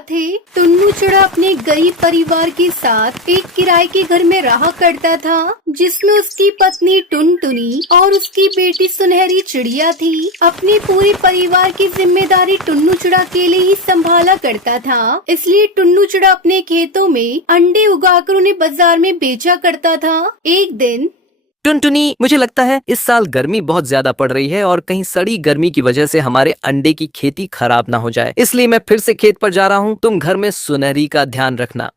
थे टुन्नू चिड़ा अपने गरीब परिवार के साथ एक किराए के घर में रहा करता था, जिसमें उसकी पत्नी टुनटुनी और उसकी बेटी सुनहरी चिड़िया थी। अपने पूरे परिवार की जिम्मेदारी टुन्नू चिड़ा अकेले ही संभाला करता था, इसलिए टुन्नू चिड़ा अपने खेतों में अंडे उगाकर उन्हें बाजार में बेचा करता था। एक दिन टुनटुनी, मुझे लगता है इस साल गर्मी बहुत ज्यादा पड़ रही है और कहीं सड़ी गर्मी की वजह से हमारे अंडे की खेती खराब ना हो जाए, इसलिए मैं फिर से खेत पर जा रहा हूँ। तुम घर में सुनहरी का ध्यान रखना।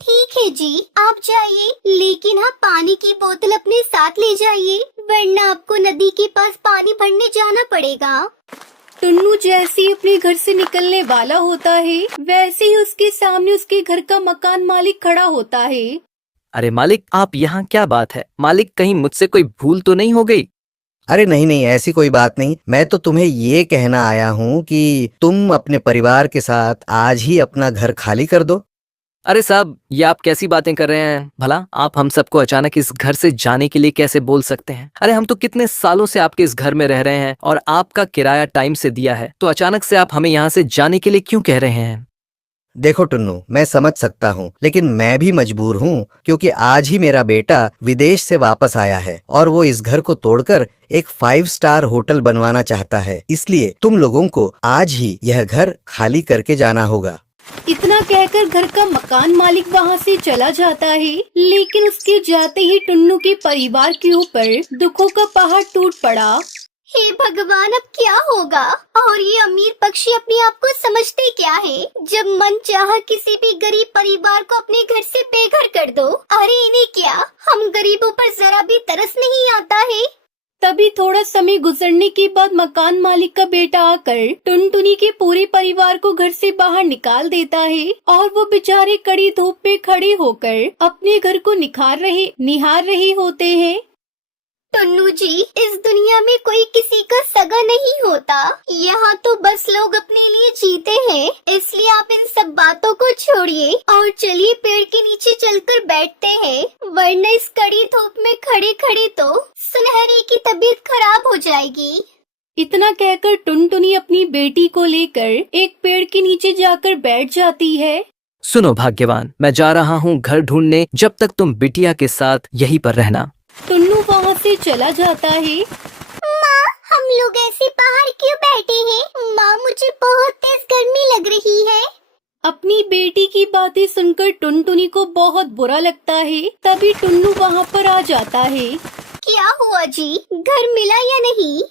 ठीक है जी, आप जाइए, लेकिन हाँ पानी की बोतल अपने साथ ले जाइए, वरना आपको नदी के पास पानी भरने जाना पड़ेगा। टुन्नू जैसे ही अपने घर से निकलने वाला होता है, वैसे ही उसके सामने उसके घर का मकान मालिक खड़ा होता है। अरे मालिक, आप यहाँ, क्या बात है? मालिक, कहीं मुझसे कोई भूल तो नहीं हो गई? अरे नहीं नहीं, ऐसी कोई बात नहीं। मैं तो तुम्हें ये कहना आया हूँ कि तुम अपने परिवार के साथ आज ही अपना घर खाली कर दो। अरे साहब, ये आप कैसी बातें कर रहे हैं? भला आप हम सबको अचानक इस घर से जाने के लिए कैसे बोल सकते हैं? अरे हम तो कितने सालों से आपके इस घर में रह रहे हैं और आपका किराया टाइम से दिया है, तो अचानक से आप हमें यहाँ से जाने के लिए क्यों कह रहे हैं? देखो टुन्नू, मैं समझ सकता हूँ, लेकिन मैं भी मजबूर हूँ, क्योंकि आज ही मेरा बेटा विदेश से वापस आया है और वो इस घर को तोड़कर एक 5 स्टार होटल बनवाना चाहता है। इसलिए तुम लोगों को आज ही यह घर खाली करके जाना होगा। इतना कहकर घर का मकान मालिक वहाँ से चला जाता है, लेकिन उसके जाते ही टुन्नू के परिवार के ऊपर दुखों का पहाड़ टूट पड़ा। हे भगवान, अब क्या होगा? और ये अमीर पक्षी अपने आप को समझते क्या है? जब मन चाहा किसी भी गरीब परिवार को अपने घर से बेघर कर दो। अरे इन्हें क्या, हम गरीबों पर जरा भी तरस नहीं आता है? तभी थोड़ा समय गुजरने के बाद मकान मालिक का बेटा आकर टुनटुनी के पूरे परिवार को घर से बाहर निकाल देता है और वो बेचारे कड़ी धूप में खड़े होकर अपने घर को निहार रहे होते हैं। टुन्नू जी, इस दुनिया में कोई किसी का सगा नहीं होता। यहाँ तो बस लोग अपने लिए जीते हैं, इसलिए आप इन सब बातों को छोड़िए और चलिए पेड़ के नीचे चलकर बैठते हैं, वरना इस कड़ी धूप में खड़े खड़े तो सुनहरी की तबीयत खराब हो जाएगी। इतना कहकर टुनटुनी अपनी बेटी को लेकर एक पेड़ के नीचे जाकर बैठ जाती है। सुनो भाग्यवान, मैं जा रहा हूँ घर ढूंढने, जब तक तुम बिटिया के साथ यहीं पर रहना। टुन्नू वहाँ से चला जाता है। माँ, हम लोग ऐसे बाहर क्यों बैठे हैं? माँ, मुझे बहुत तेज गर्मी लग रही है। अपनी बेटी की बातें सुनकर टुनटुनी को बहुत बुरा लगता है। तभी टुन्नू वहाँ पर आ जाता है। क्या हुआ जी, घर मिला या नहीं?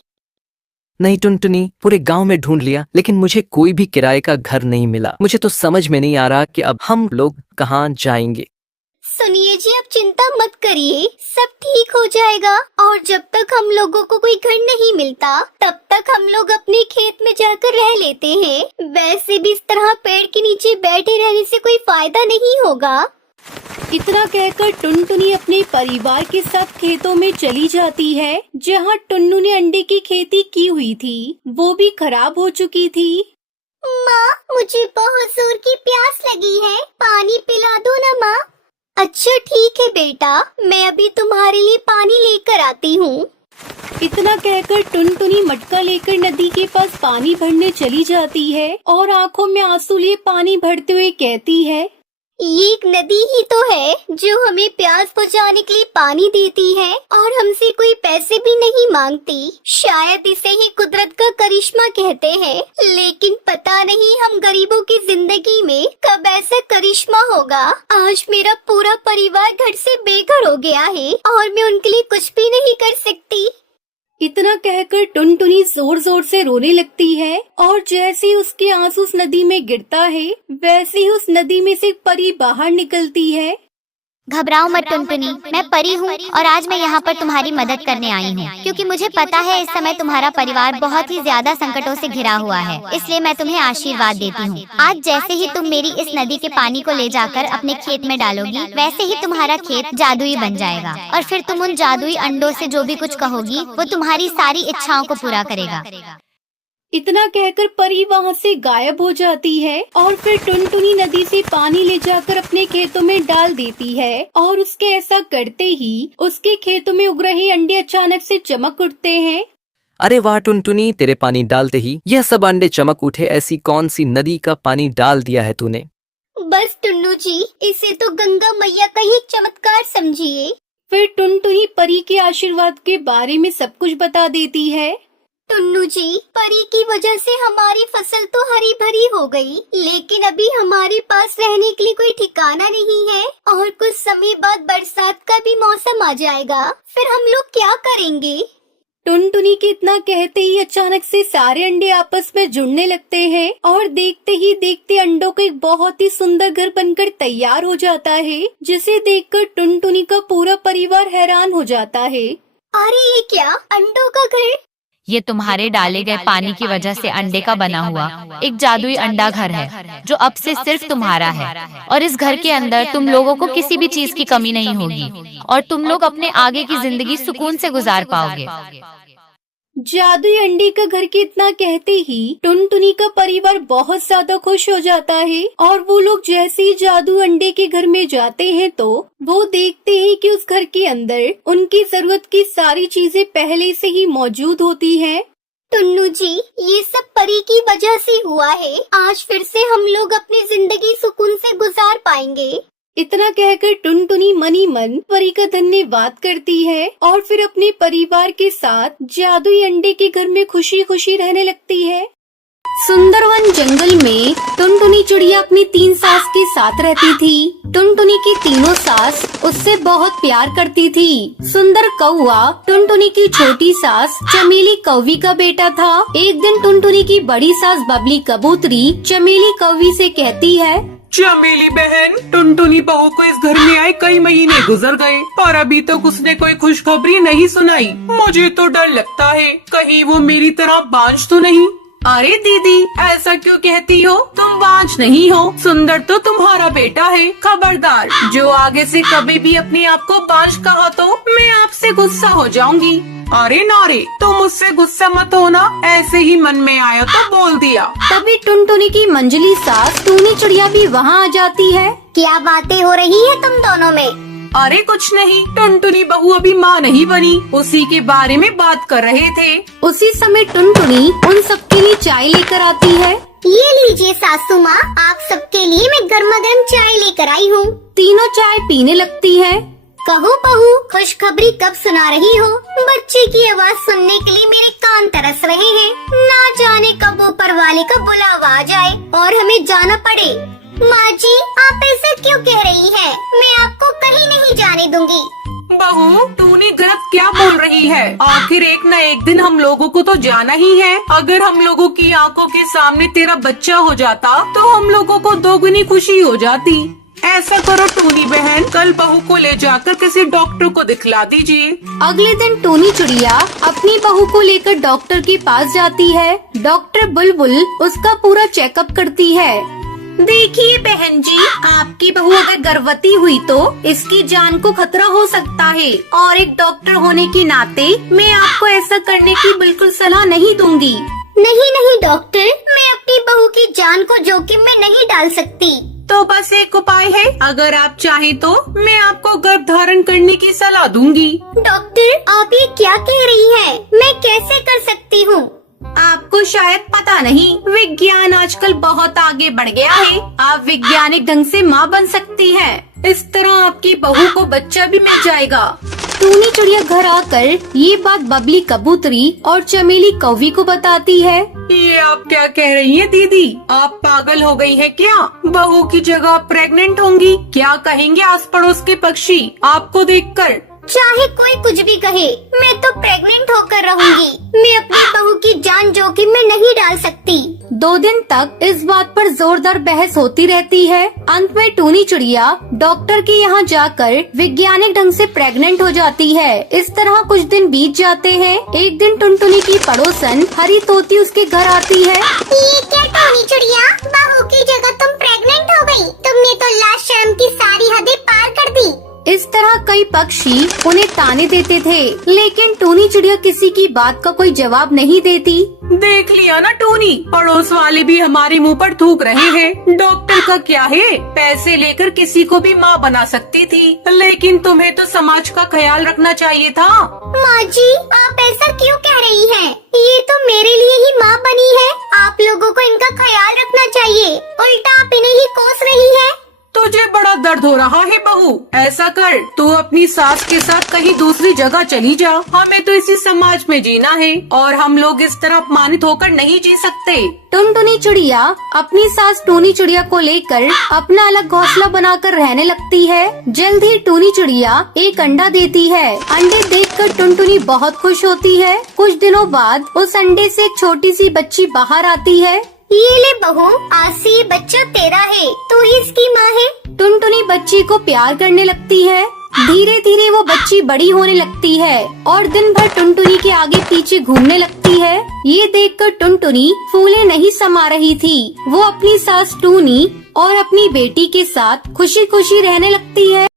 नहीं टुनटुनी, पूरे गांव में ढूंढ लिया, लेकिन मुझे कोई भी किराए का घर नहीं मिला। मुझे तो समझ में नहीं आ रहा कि अब हम लोग कहाँ जाएंगे। सुनिए जी, आप चिंता मत करिए, सब ठीक हो जाएगा। और जब तक हम लोगों को कोई घर नहीं मिलता, तब तक हम लोग अपने खेत में जाकर रह लेते हैं। वैसे भी इस तरह पेड़ के नीचे बैठे रहने से कोई फायदा नहीं होगा। इतना कहकर टुनटुनी अपने परिवार के साथ खेतों में चली जाती है, जहाँ टुन्नू ने अंडे की खेती की हुई थी, वो भी खराब हो चुकी थी। माँ, मुझे बहुत जोर की प्यास लगी है, पानी पिला दो ना माँ। अच्छा ठीक है बेटा, मैं अभी तुम्हारे लिए पानी लेकर आती हूँ। इतना कहकर टुनटुनी मटका लेकर नदी के पास पानी भरने चली जाती है और आंखों में आंसू लिए पानी भरते हुए कहती है, ये एक नदी ही तो है जो हमें प्यास बुझाने के लिए पानी देती है और हमसे कोई पैसे भी नहीं मांगती। शायद इसे ही कुदरत का करिश्मा कहते हैं, लेकिन पता नहीं हम गरीबों की जिंदगी में कब ऐसा करिश्मा होगा। आज मेरा पूरा परिवार घर से बेघर हो गया है और मैं उनके लिए कुछ भी नहीं कर सकती। इतना कहकर टुनटुनी जोर जोर से रोने लगती है और जैसे ही उसके आंसू उस नदी में गिरता है, वैसे ही उस नदी में से एक परी बाहर निकलती है। घबराओ मत टुनटुनी, मैं परी हूँ और आज मैं यहाँ पर तुम्हारी मदद करने आई हूँ, क्योंकि मुझे पता है इस समय तुम्हारा परिवार बहुत ही ज्यादा संकटों से घिरा हुआ है, इसलिए मैं तुम्हें आशीर्वाद देती हूँ। आज जैसे ही तुम मेरी इस नदी के पानी को ले जाकर अपने खेत में डालोगी, वैसे ही तुम्हारा खेत जादुई बन जाएगा और फिर तुम उन जादुई अंडों से जो भी कुछ कहोगी वो तुम्हारी सारी इच्छाओं को पूरा करेगा। इतना कहकर परी वहाँ से गायब हो जाती है और फिर टुनटुनी नदी से पानी ले जाकर अपने खेतों में डाल देती है और उसके ऐसा करते ही उसके खेतों में उग रहे अंडे अचानक से चमक उठते हैं। अरे वाह टुनटुनी, तेरे पानी डालते ही यह सब अंडे चमक उठे। ऐसी कौन सी नदी का पानी डाल दिया है तूने? बस टुन्नू जी, इसे तो गंगा मैया का ही चमत्कार समझिए। फिर टुनटुनी परी के आशीर्वाद के बारे में सब कुछ बता देती है। टुन्नू जी, परी की वजह से हमारी फसल तो हरी भरी हो गई, लेकिन अभी हमारे पास रहने के लिए कोई ठिकाना नहीं है और कुछ समय बाद बरसात का भी मौसम आ जाएगा, फिर हम लोग क्या करेंगे? टुनटुनी के इतना कहते ही अचानक से सारे अंडे आपस में जुड़ने लगते हैं और देखते ही देखते अंडों का एक बहुत ही सुंदर घर बनकर तैयार हो जाता है, जिसे देखकर टुनटुनी का पूरा परिवार हैरान हो जाता है। अरे ये क्या, अंडों का घर? ये तुम्हारे डाले गए पानी की वजह से अंडे का बना हुआ एक जादुई अंडा घर है, जो अब से सिर्फ तुम्हारा है। और इस घर के अंदर तुम लोगों को किसी भी चीज की कमी नहीं होगी और तुम लोग अपने आगे की जिंदगी सुकून से गुजार पाओगे। जादुई अंडे का घर के इतना कहते ही टुनटुनी का परिवार बहुत ज्यादा खुश हो जाता है और वो लोग जैसे ही जादू अंडे के घर में जाते हैं तो वो देखते हैं कि उस घर के अंदर उनकी जरूरत की सारी चीजें पहले से ही मौजूद होती हैं। टुन्नू जी, ये सब परी की वजह से हुआ है। आज फिर से हम लोग अपनी जिंदगी सुकून से गुजार पाएंगे। इतना कहकर टुनटुनी मनी मन परी का धन्यवाद करती है और फिर अपने परिवार के साथ जादुई अंडे के घर में खुशी खुशी रहने लगती है। सुंदरवन जंगल में टुनटुनी चिड़िया अपनी 3 सास के साथ रहती थी। टुनटुनी की तीनों सास उससे बहुत प्यार करती थी। सुंदर कौवा टुनटुनी की छोटी सास चमेली कौवी का बेटा था। एक दिन टुनटुनी की बड़ी सास बबली कबूतरी चमेली कौवी से कहती है, चमेली बहन, टुनटुनी बहू को इस घर में आए कई महीने गुजर गए और अभी तक उसने कोई खुशखबरी नहीं सुनाई। मुझे तो डर लगता है कहीं वो मेरी तरह बांझ तो नहीं। अरे दीदी, ऐसा क्यों कहती हो? तुम बांझ नहीं हो, सुंदर तो तुम्हारा बेटा है। खबरदार, जो आगे से कभी भी अपने आप को बांझ कहा तो मैं आपसे गुस्सा हो जाऊंगी। अरे नारे, तुम मुझसे गुस्सा मत होना, ऐसे ही मन में आया तो बोल दिया। तभी टुनटुनी की मंजली सास टूनी चिड़िया भी वहाँ आ जाती है। क्या बातें हो रही है तुम दोनों में? अरे कुछ नहीं, टुनटुनी बहू अभी माँ नहीं बनी, उसी के बारे में बात कर रहे थे। उसी समय टुनटुनी उन सबके लिए चाय लेकर आती है। ये लीजिए सासू माँ, आप सबके लिए मैं गर्मा गर्म चाय लेकर आई हूँ। तीनों चाय पीने लगती है। कहो बहू, खुशखबरी कब सुना रही हो? बच्चे की आवाज सुनने के लिए मेरे कान तरस रहे हैं। ना जाने कब ऊपर वाले का बुलावा आ जाए और हमें जाना पड़े। माँ जी, आप ऐसा क्यों कह रही हैं? मैं आपको कहीं नहीं जाने दूंगी। बहू, तूने गलत क्या बोल रही है? आखिर एक न एक दिन हम लोगों को तो जाना ही है। अगर हम लोगों की आंखों के सामने तेरा बच्चा हो जाता तो हम लोगों को दोगुनी खुशी हो जाती। ऐसा करो टूनी बहन, कल बहू को ले जाकर किसी डॉक्टर को दिखला दीजिए। अगले दिन टूनी चिड़िया अपनी बहू को लेकर डॉक्टर के पास जाती है। डॉक्टर बुलबुल उसका पूरा चेकअप करती है। देखिए बहन जी, आपकी बहू अगर गर्भवती हुई तो इसकी जान को खतरा हो सकता है और एक डॉक्टर होने के नाते मैं आपको ऐसा करने की बिल्कुल सलाह नहीं दूंगी। नहीं नहीं डॉक्टर, मैं अपनी बहू की जान को जोखिम में नहीं डाल सकती। तो बस एक उपाय है, अगर आप चाहें तो मैं आपको गर्भ धारण करने की सलाह दूंगी। डॉक्टर, आप ये क्या कह रही हैं? मैं कैसे कर सकती हूँ? आपको शायद पता नहीं, विज्ञान आजकल बहुत आगे बढ़ गया है। आप वैज्ञानिक ढंग से माँ बन सकती हैं। इस तरह आपकी बहू को बच्चा भी मिल जाएगा। टूनी चिड़िया घर आकर ये बात बबली कबूतरी और चमेली कौवी को बताती है। ये आप क्या कह रही हैं दीदी? आप पागल हो गई हैं क्या? बहू की जगह प्रेग्नेंट होंगी? क्या कहेंगे आस पड़ोस के पक्षी आपको देखकर? चाहे कोई कुछ भी कहे, मैं तो प्रेग्नेंट होकर रहूंगी। मैं अपनी बहू की जान जोखिम में नहीं डाल सकती। 2 दिन तक इस बात पर जोरदार बहस होती रहती है। अंत में टूनी चिड़िया डॉक्टर के यहाँ जाकर वैज्ञानिक ढंग से प्रेग्नेंट हो जाती है। इस तरह कुछ दिन बीत जाते हैं। एक दिन टुनटुनी की पड़ोसन हरी तोती उसके घर आती है। ये क्या टूनी चिड़िया, बहू की जगह तुम प्रेग्नेंट हो गई? तुमने तो लाज शर्म की सारी हदें पार कर दी। इस तरह कई पक्षी उन्हें ताने देते थे, लेकिन टूनी चिड़िया किसी की बात का कोई जवाब नहीं देती। देख लिया ना टूनी, पड़ोस वाले भी हमारे मुंह पर थूक रहे हैं। डॉक्टर का क्या है, पैसे लेकर किसी को भी माँ बना सकती थी, लेकिन तुम्हें तो समाज का ख्याल रखना चाहिए था। माँ जी, आप ऐसा क्यों कह रही हैं? ये तो मेरे लिए ही माँ बनी है। आप लोगों को इनका ख्याल रखना चाहिए, उल्टा आप इन्हें ही कोस रही है। तुझे बड़ा दर्द हो रहा है बहू, ऐसा कर, तू अपनी सास के साथ कहीं दूसरी जगह चली जा। हमें तो इसी समाज में जीना है और हम लोग इस तरह अपमानित होकर नहीं जी सकते। टुनटुनी चिड़िया अपनी सास टूनी चिड़िया को लेकर अपना अलग घोंसला बनाकर रहने लगती है। जल्द ही टूनी चिड़िया एक अंडा देती है। अंडे देखकर टुनटुनी बहुत खुश होती है। कुछ दिनों बाद उस अंडे से एक छोटी सी बच्ची बाहर आती है। ये ले बहू, आज से ये बच्चा तेरा है, तू ही इसकी माँ है। टुनटुनी बच्ची को प्यार करने लगती है। धीरे धीरे वो बच्ची बड़ी होने लगती है और दिन भर टुनटुनी के आगे पीछे घूमने लगती है। ये देखकर टुनटुनी फूले नहीं समा रही थी। वो अपनी सास टूनी और अपनी बेटी के साथ खुशी खुशी रहने लगती है।